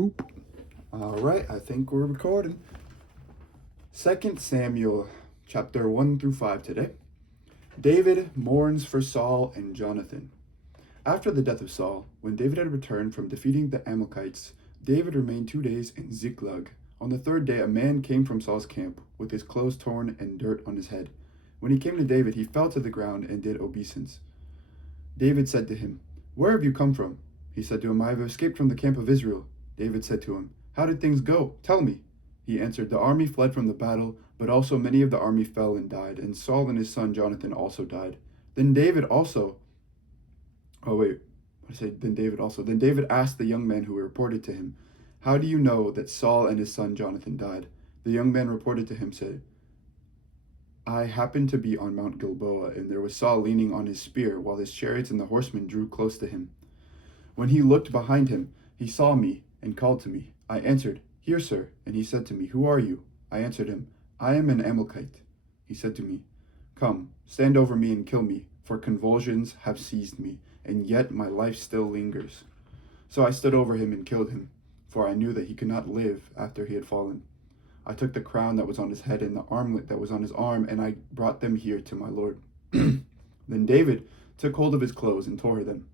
Boop. All right, I think we're recording. 2 Samuel chapter 1 through 5 today. David mourns for Saul and Jonathan. After the death of Saul, when David had returned from defeating the Amalekites, David remained 2 days in Ziklag. On the third day, a man came from Saul's camp with his clothes torn and dirt on his head. When he came to David, he fell to the ground and did obeisance. David said to him, "Where have you come from?" He said to him, "I have escaped from the camp of Israel." David said to him, "How did things go? Tell me." He answered, "The army fled from the battle, but also many of the army fell and died, and Saul and his son Jonathan also died. Then David asked the young man who reported to him, 'How do you know that Saul and his son Jonathan died?' The young man reported to him, said, 'I happened to be on Mount Gilboa, and there was Saul leaning on his spear, while his chariots and the horsemen drew close to him. When he looked behind him, he saw me and called to me. I answered, "Here, sir." And he said to me, "Who are you?" I answered him, "I am an Amalekite." He said to me, "Come, stand over me and kill me, for convulsions have seized me, and yet my life still lingers." So I stood over him and killed him, for I knew that he could not live after he had fallen. I took the crown that was on his head and the armlet that was on his arm, and I brought them here to my lord. Then David took hold of his clothes and tore them.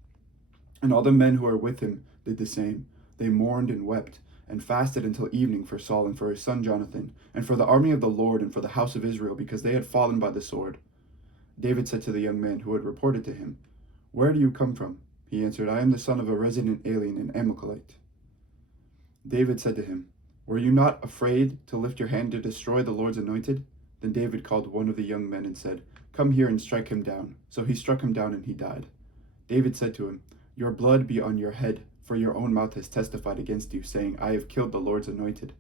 And all the men who were with him did the same. They mourned and wept, and fasted until evening for Saul and for his son Jonathan, and for the army of the Lord and for the house of Israel, because they had fallen by the sword. David said to the young man who had reported to him, "Where do you come from?" He answered, "I am the son of a resident alien in Amalekite." David said to him, "Were you not afraid to lift your hand to destroy the Lord's anointed?" Then David called one of the young men and said, "Come here and strike him down." So he struck him down and he died. David said to him, "Your blood be on your head, for your own mouth has testified against you, saying, 'I have killed the Lord's anointed.'"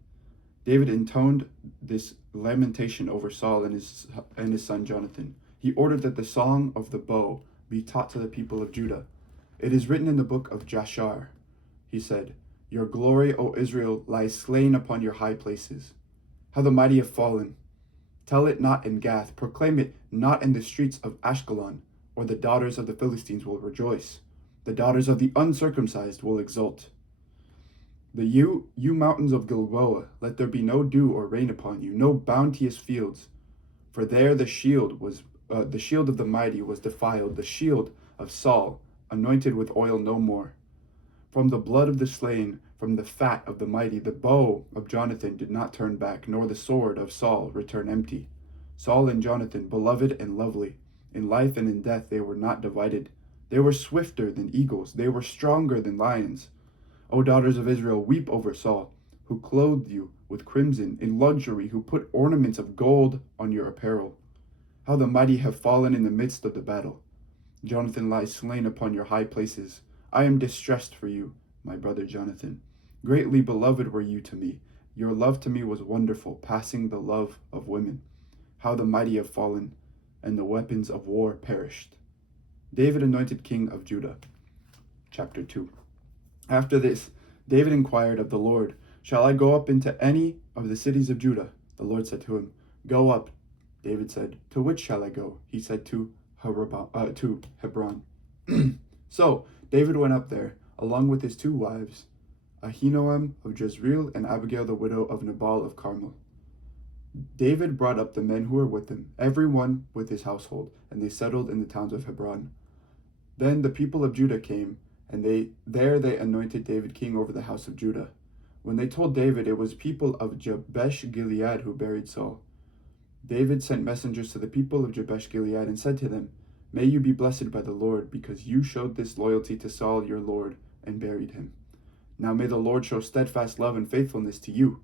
David intoned this lamentation over Saul and his son Jonathan. He ordered that the song of the bow be taught to the people of Judah. "It is written in the book of Jashar," he said, "Your glory, O Israel, lies slain upon your high places. How the mighty have fallen. Tell it not in Gath, proclaim it not in the streets of Ashkelon, or the daughters of the Philistines will rejoice. The daughters of the uncircumcised will exult. You mountains of Gilboa, let there be no dew or rain upon you, no bounteous fields. For there the shield of the mighty was defiled, the shield of Saul, anointed with oil no more. From the blood of the slain, from the fat of the mighty, the bow of Jonathan did not turn back, nor the sword of Saul return empty. Saul and Jonathan, beloved and lovely, in life and in death they were not divided. They were swifter than eagles, they were stronger than lions. O daughters of Israel, weep over Saul, who clothed you with crimson, in luxury, who put ornaments of gold on your apparel. How the mighty have fallen in the midst of the battle. Jonathan lies slain upon your high places. I am distressed for you, my brother Jonathan. Greatly beloved were you to me. Your love to me was wonderful, passing the love of women. How the mighty have fallen, and the weapons of war perished. David anointed king of Judah. Chapter 2. After this, David inquired of the Lord, "Shall I go up into any of the cities of Judah?" The Lord said to him, "Go up." David said, "To which shall I go?" He said, to Hebron. So David went up there, along with his 2 wives, Ahinoam of Jezreel and Abigail the widow of Nabal of Carmel. David brought up the men who were with him, every one with his household, and they settled in the towns of Hebron. Then the people of Judah came, and they anointed David king over the house of Judah. When they told David, it was people of Jabesh Gilead who buried Saul. David sent messengers to the people of Jabesh Gilead and said to them, "May you be blessed by the Lord, because you showed this loyalty to Saul your Lord and buried him. Now may the Lord show steadfast love and faithfulness to you,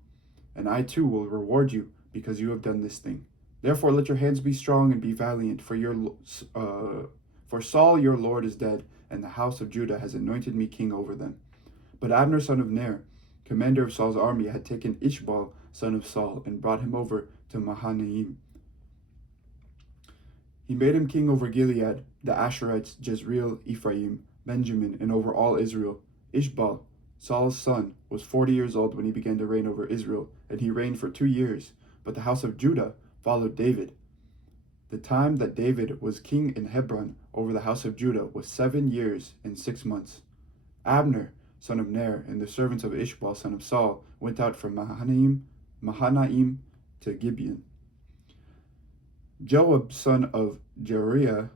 and I too will reward you, because you have done this thing. Therefore let your hands be strong and be valiant, for Saul your Lord is dead, and the house of Judah has anointed me king over them." But Abner son of Ner, commander of Saul's army, had taken Ishbaal son of Saul and brought him over to Mahanaim. He made him king over Gilead, the Asherites, Jezreel, Ephraim, Benjamin, and over all Israel. Ishbaal, Saul's son, was 40 years old when he began to reign over Israel, and he reigned for 2 years. But the house of Judah followed David. The time that David was king in Hebron over the house of Judah was 7 years and 6 months. Abner, son of Ner, and the servants of Ishbaal, son of Saul, went out from Mahanaim to Gibeon. Joab, son of Jeruiah,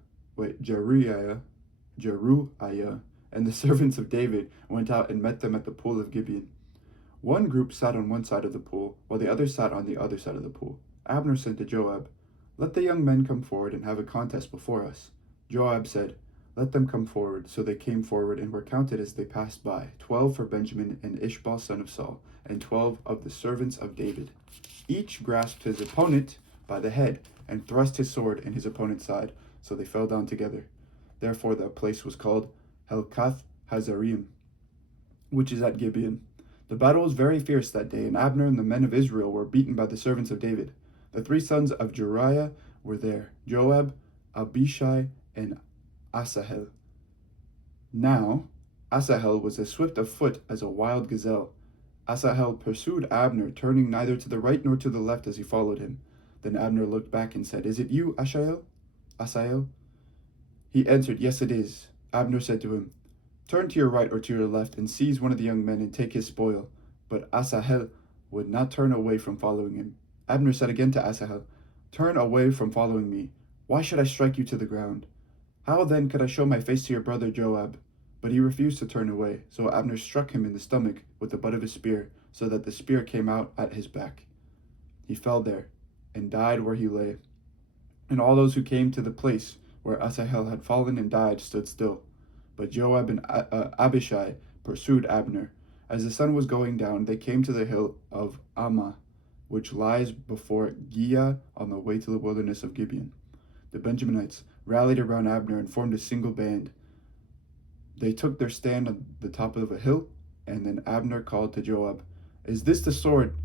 and the servants of David went out and met them at the pool of Gibeon. One group sat on one side of the pool, while the other sat on the other side of the pool. Abner said to Joab, "Let the young men come forward and have a contest before us." Joab said, "Let them come forward." So they came forward and were counted as they passed by, 12 for Benjamin and Ishbaal son of Saul, and 12 of the servants of David. Each grasped his opponent by the head and thrust his sword in his opponent's side, so they fell down together. Therefore the place was called Helkath Hazarim, which is at Gibeon. The battle was very fierce that day, and Abner and the men of Israel were beaten by the servants of David. The 3 sons of Jeruiah were there, Joab, Abishai, and Asahel. Now Asahel was as swift of foot as a wild gazelle. Asahel pursued Abner, turning neither to the right nor to the left as he followed him. Then Abner looked back and said, "Is it you, Asahel?" He answered, "Yes, it is." Abner said to him, "Turn to your right or to your left and seize one of the young men and take his spoil." But Asahel would not turn away from following him. Abner said again to Asahel, "Turn away from following me. Why should I strike you to the ground? How then could I show my face to your brother Joab?" But he refused to turn away, so Abner struck him in the stomach with the butt of his spear, so that the spear came out at his back. He fell there and died where he lay. And all those who came to the place where Asahel had fallen and died stood still. But Joab and Abishai pursued Abner. As the sun was going down, they came to the hill of Ammah, which lies before Giah on the way to the wilderness of Gibeon. The Benjaminites rallied around Abner and formed a single band. They took their stand on the top of a hill, and then Abner called to Joab, Is this the sword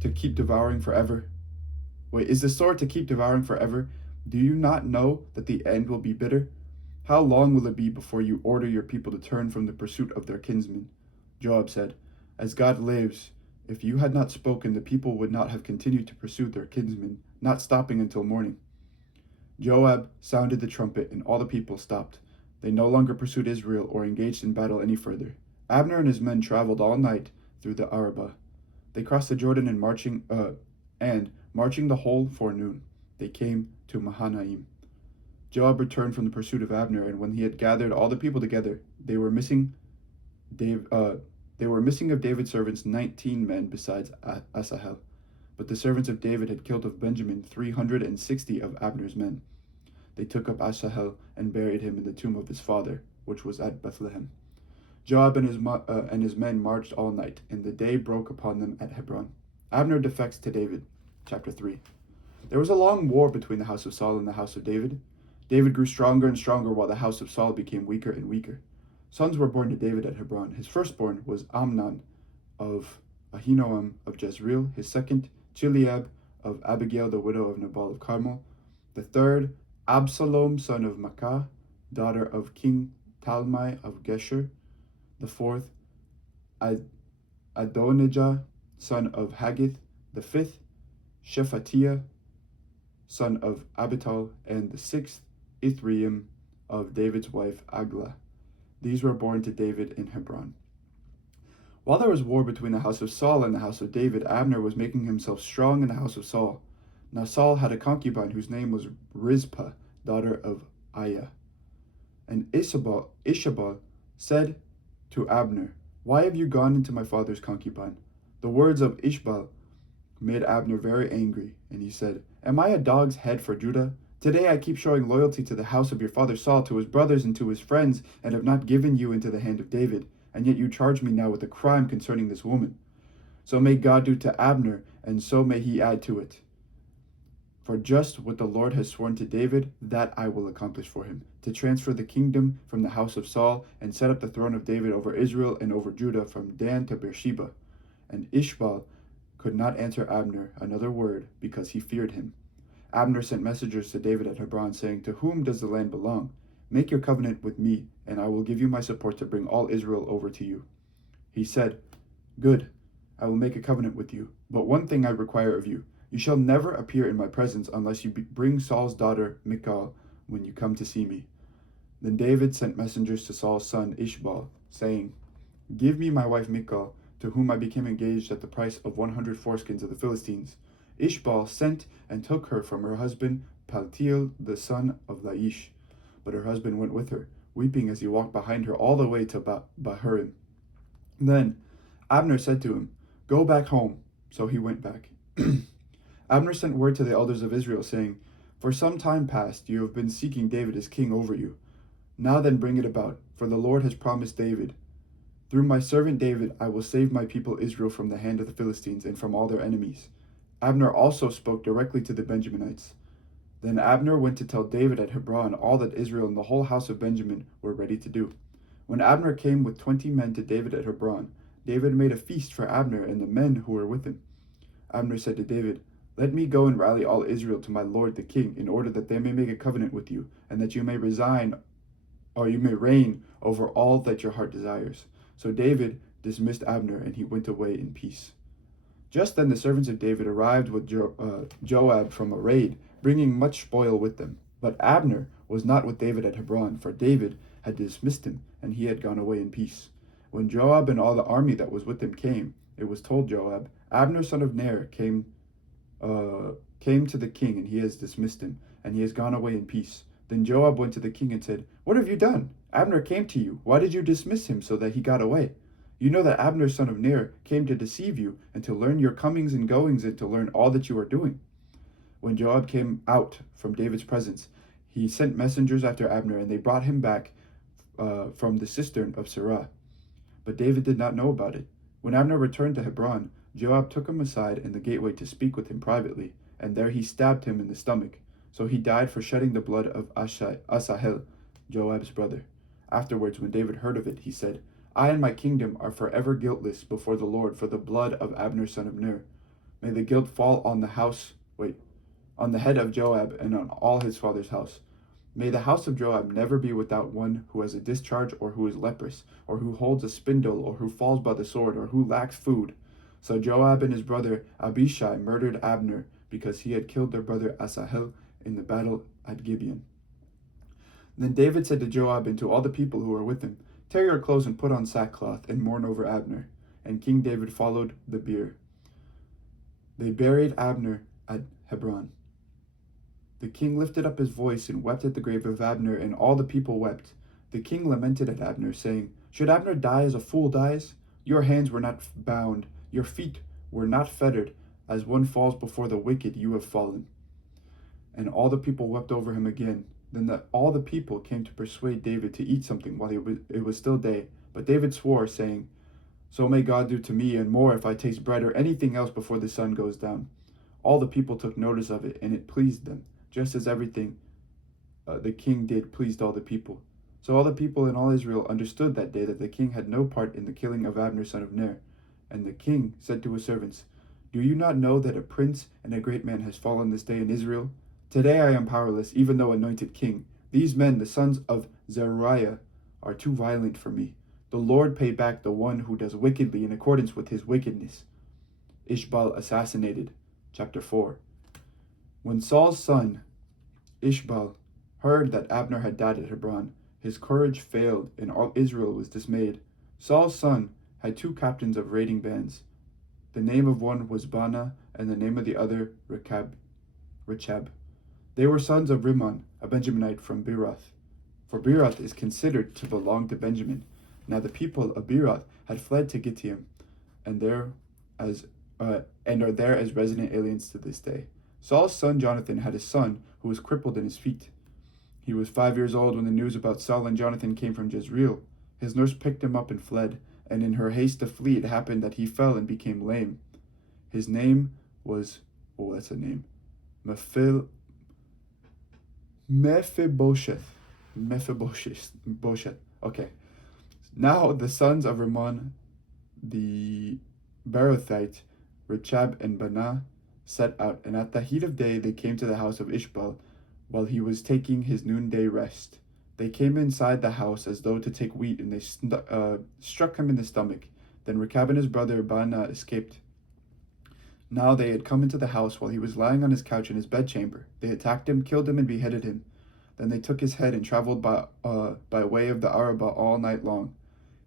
to keep devouring forever? Is the sword to keep devouring forever? Do you not know that the end will be bitter? How long will it be before you order your people to turn from the pursuit of their kinsmen?" Joab said, "As God lives, if you had not spoken, the people would not have continued to pursue their kinsmen, not stopping until morning." Joab sounded the trumpet, and all the people stopped. They no longer pursued Israel or engaged in battle any further. Abner and his men traveled all night through the Arabah. They crossed the Jordan and marching the whole forenoon, they came to Mahanaim. Joab returned from the pursuit of Abner, and when he had gathered all the people together, they were missing of David's servants 19 men besides Asahel. But the servants of David had killed of Benjamin 360 of Abner's men. They took up Asahel and buried him in the tomb of his father, which was at Bethlehem. Joab and his men marched all night, and the day broke upon them at Hebron. Abner defects to David. Chapter 3. There was a long war between the house of Saul and the house of David. David grew stronger and stronger, while the house of Saul became weaker and weaker. Sons were born to David at Hebron. His firstborn was Amnon of Ahinoam of Jezreel. His second, Chileab of Abigail, the widow of Nabal of Carmel. The third, Absalom, son of Maacah, daughter of King Talmai of Geshur. The fourth, Adonijah, son of Haggith. The fifth, Shephatiah, son of Abital. And the sixth, Ithream of David's wife Aglah. These were born to David in Hebron. While there was war between the house of Saul and the house of David, Abner was making himself strong in the house of Saul. Now Saul had a concubine whose name was Rizpah, daughter of Aiah. And Ishabal said to Abner, "Why have you gone into my father's concubine?" The words of Ishbal made Abner very angry, and he said, "Am I a dog's head for Judah? Today I keep showing loyalty to the house of your father Saul, to his brothers and to his friends, and have not given you into the hand of David, and yet you charge me now with a crime concerning this woman. So may God do to Abner, and so may he add to it. For just what the Lord has sworn to David, that I will accomplish for him, to transfer the kingdom from the house of Saul, and set up the throne of David over Israel and over Judah from Dan to Beersheba." And Ishbal could not answer Abner another word, because he feared him. Abner sent messengers to David at Hebron, saying, "To whom does the land belong? Make your covenant with me, and I will give you my support to bring all Israel over to you." He said, "Good, I will make a covenant with you. But one thing I require of you. You shall never appear in my presence unless you bring Saul's daughter Michal when you come to see me." Then David sent messengers to Saul's son Ishbal, saying, Give me my wife Michal, to whom I became engaged at the price of 100 foreskins of the Philistines. Ishbaal sent and took her from her husband Paltiel the son of Laish. But her husband went with her, weeping as he walked behind her all the way to Bahurim. Then Abner said to him, Go back home. So he went back. Abner sent word to the elders of Israel, saying, For some time past you have been seeking David as king over you. Now then bring it about, for the Lord has promised David, Through my servant David I will save my people Israel from the hand of the Philistines and from all their enemies. Abner also spoke directly to the Benjaminites. Then Abner went to tell David at Hebron all that Israel and the whole house of Benjamin were ready to do. When Abner came with 20 men to David at Hebron, David made a feast for Abner and the men who were with him. Abner said to David, Let me go and rally all Israel to my lord the king, in order that they may make a covenant with you, and that you may reign over all that your heart desires. So David dismissed Abner, and he went away in peace. Just then the servants of David arrived with Joab from a raid, bringing much spoil with them. But Abner was not with David at Hebron, for David had dismissed him, and he had gone away in peace. When Joab and all the army that was with him came, it was told Joab, Abner son of Ner came to the king, and he has dismissed him, and he has gone away in peace. Then Joab went to the king and said, What have you done? Abner came to you. Why did you dismiss him so that he got away? You know that Abner son of Ner came to deceive you, and to learn your comings and goings, and to learn all that you are doing. When Joab came out from David's presence, he sent messengers after Abner, and they brought him back from the cistern of Sirah. But David did not know about it. When Abner returned to Hebron, Joab took him aside in the gateway to speak with him privately, and there he stabbed him in the stomach. So he died for shedding the blood of Asahel, Joab's brother. Afterwards, when David heard of it, he said, I and my kingdom are forever guiltless before the Lord for the blood of Abner son of Ner. May the guilt fall on the head of Joab and on all his father's house. May the house of Joab never be without one who has a discharge, or who is leprous, or who holds a spindle, or who falls by the sword, or who lacks food. So Joab and his brother Abishai murdered Abner, because he had killed their brother Asahel in the battle at Gibeon. Then David said to Joab and to all the people who were with him, Tear your clothes and put on sackcloth, and mourn over Abner. And King David followed the bier. They buried Abner at Hebron. The king lifted up his voice and wept at the grave of Abner, and all the people wept. The king lamented at Abner, saying, Should Abner die as a fool dies? Your hands were not bound, your feet were not fettered. As one falls before the wicked, you have fallen. And all the people wept over him again. Then all the people came to persuade David to eat something while it was still day. But David swore, saying, So may God do to me, and more, if I taste bread or anything else before the sun goes down. All the people took notice of it, and it pleased them, just as everything the king did pleased all the people. So all the people in all Israel understood that day that the king had no part in the killing of Abner son of Ner. And the king said to his servants, Do you not know that a prince and a great man has fallen this day in Israel? Today I am powerless, even though anointed king. These men, the sons of Zeruiah, are too violent for me. The Lord pay back the one who does wickedly in accordance with his wickedness. Ishbaal assassinated. Chapter 4. When Saul's son, Ishbaal, heard that Abner had died at Hebron, his courage failed, and all Israel was dismayed. Saul's son had 2 captains of raiding bands. The name of one was Baanah, and the name of the other Rechab. They were sons of Rimmon, a Benjaminite from Beeroth, for Beeroth is considered to belong to Benjamin. Now the people of Beeroth had fled to Gittim, and are there as resident aliens to this day. Saul's son Jonathan had a son who was crippled in his feet. He was 5 years old when the news about Saul and Jonathan came from Jezreel. His nurse picked him up and fled, and in her haste to flee it happened that he fell and became lame. His name was, Mephibosheth. Okay. Now the sons of Rimmon, the Beerothite, Rechab and Baanah, set out, and at the heat of day they came to the house of Ishbaal while he was taking his noonday rest. They came inside the house as though to take wheat, and they struck him in the stomach. Then Rechab and his brother Baanah escaped. Now they had come into the house while he was lying on his couch in his bedchamber. They attacked him, killed him, and beheaded him. Then they took his head and traveled by way of the Arabah all night long.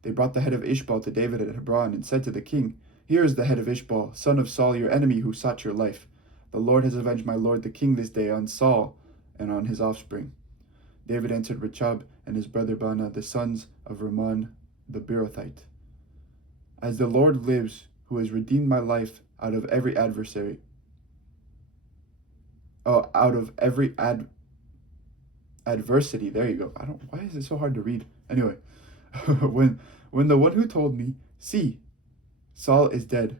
They brought the head of Ishbal to David at Hebron and said to the king, "Here is the head of Ishbal, son of Saul, your enemy, who sought your life. The Lord has avenged my lord the king this day on Saul and on his offspring." David answered Rechab and his brother Baanah, the sons of Rimmon the Beerothite, "As the Lord lives, who has redeemed my life out of every adversary, adversity. There you go. Why is it so hard to read? Anyway, when the one who told me, 'See, Saul is dead,'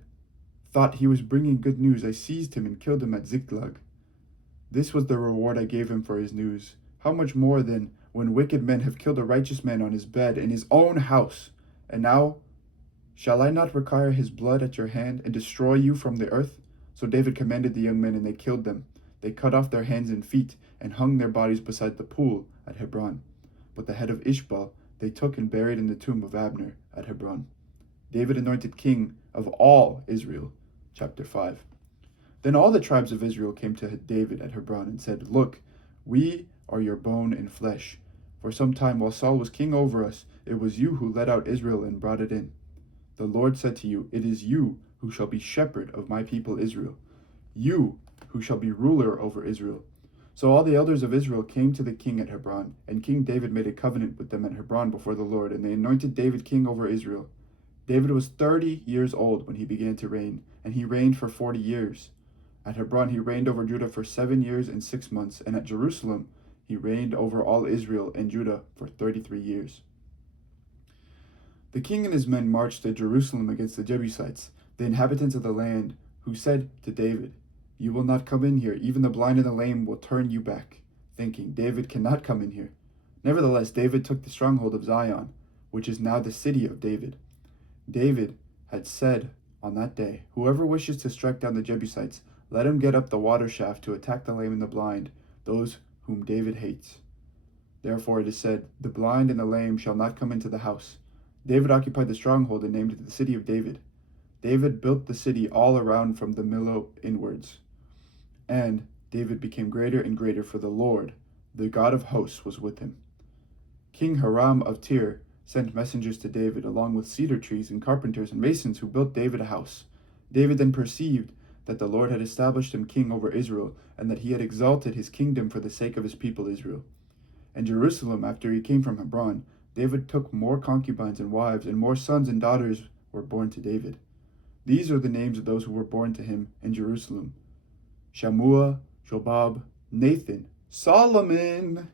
thought he was bringing good news, I seized him and killed him at Ziklag. This was the reward I gave him for his news. How much more then when wicked men have killed a righteous man on his bed in his own house? And now, shall I not require his blood at your hand and destroy you from the earth?" So David commanded the young men, and they killed them. They cut off their hands and feet and hung their bodies beside the pool at Hebron. But the head of Ishbal they took and buried in the tomb of Abner at Hebron. David anointed king of all Israel. Chapter 5. Then all the tribes of Israel came to David at Hebron and said, "Look, we are your bone and flesh. For some time while Saul was king over us, it was you who led out Israel and brought it in. The Lord said to you, 'It is you who shall be shepherd of my people Israel, you who shall be ruler over Israel.'" So all the elders of Israel came to the king at Hebron, and King David made a covenant with them at Hebron before the Lord, and they anointed David king over Israel. David was 30 years old when he began to reign, and he reigned for 40 years. At Hebron he reigned over Judah for 7 years and 6 months, and at Jerusalem he reigned over all Israel and Judah for 33 years. The king and his men marched to Jerusalem against the Jebusites, the inhabitants of the land, who said to David, "You will not come in here, even the blind and the lame will turn you back," thinking, "David cannot come in here." Nevertheless, David took the stronghold of Zion, which is now the city of David. David had said on that day, "Whoever wishes to strike down the Jebusites, let him get up the water shaft to attack the lame and the blind, those whom David hates." Therefore it is said, "The blind and the lame shall not come into the house." David occupied the stronghold and named it the city of David. David built the city all around from the Millo inwards. And David became greater and greater, for the Lord, the God of hosts, was with him. King Hiram of Tyre sent messengers to David, along with cedar trees and carpenters and masons, who built David a house. David then perceived that the Lord had established him king over Israel, and that he had exalted his kingdom for the sake of his people Israel. In Jerusalem, after he came from Hebron, David took more concubines and wives, and more sons and daughters were born to David. These are the names of those who were born to him in Jerusalem: Shammua, Jobab, Nathan, Solomon,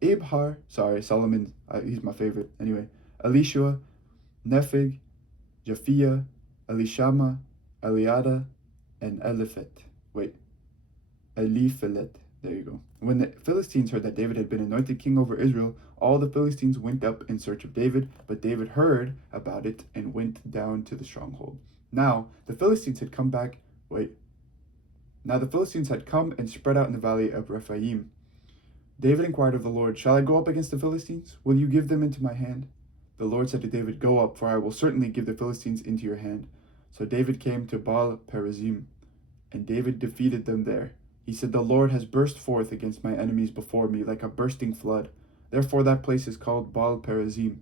Solomon, he's my favorite. Anyway, Elishua, Nepheg, Japhia, Elishama, Eliada, and Eliphelet. There you go. When the Philistines heard that David had been anointed king over Israel, all the Philistines went up in search of David, but David heard about it and went down to the stronghold. Now the Philistines had come and spread out in the valley of Rephaim. David inquired of the Lord, "Shall I go up against the Philistines? Will you give them into my hand?" The Lord said to David, "Go up, for I will certainly give the Philistines into your hand." So David came to Baal Perazim, and David defeated them there. He said, "The Lord has burst forth against my enemies before me like a bursting flood." Therefore that place is called Baal Perazim.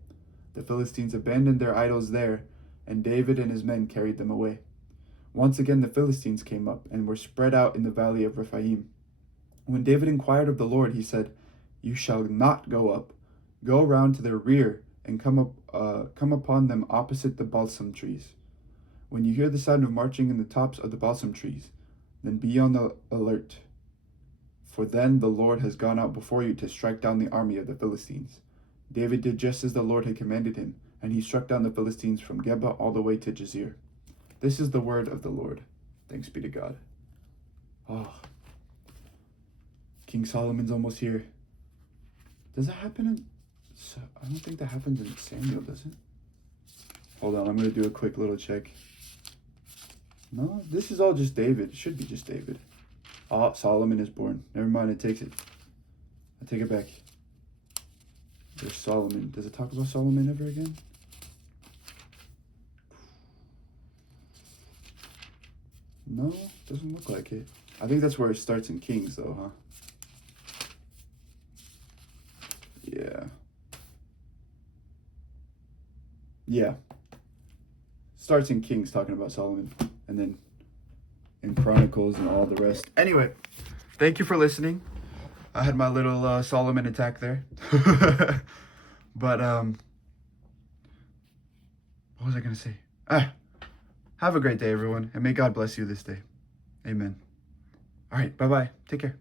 The Philistines abandoned their idols there, and David and his men carried them away. Once again the Philistines came up and were spread out in the valley of Rephaim. When David inquired of the Lord, he said, "You shall not go up. Go round to their rear and come upon them opposite the balsam trees. When you hear the sound of marching in the tops of the balsam trees, then be on the alert. For then the Lord has gone out before you to strike down the army of the Philistines." David did just as the Lord had commanded him, and he struck down the Philistines from Geba all the way to Jazer. This is the word of the Lord. Thanks be to God. King Solomon's almost here. Does that happen I don't think that happens in Samuel, does it? Hold on, I'm going to do a quick little check. No, this is all just David. It should be just David. Solomon is born. Never mind, I take it back. There's Solomon. Does it talk about Solomon ever again? No, doesn't look like it. I think that's where it starts in Kings, though, huh? Yeah. Yeah. Starts in Kings talking about Solomon, and then in Chronicles and all the rest. Anyway, thank you for listening. I had my little Solomon attack there. But what was I gonna say? Have a great day, everyone, and may God bless you this day. Amen. All right, bye-bye. Take care.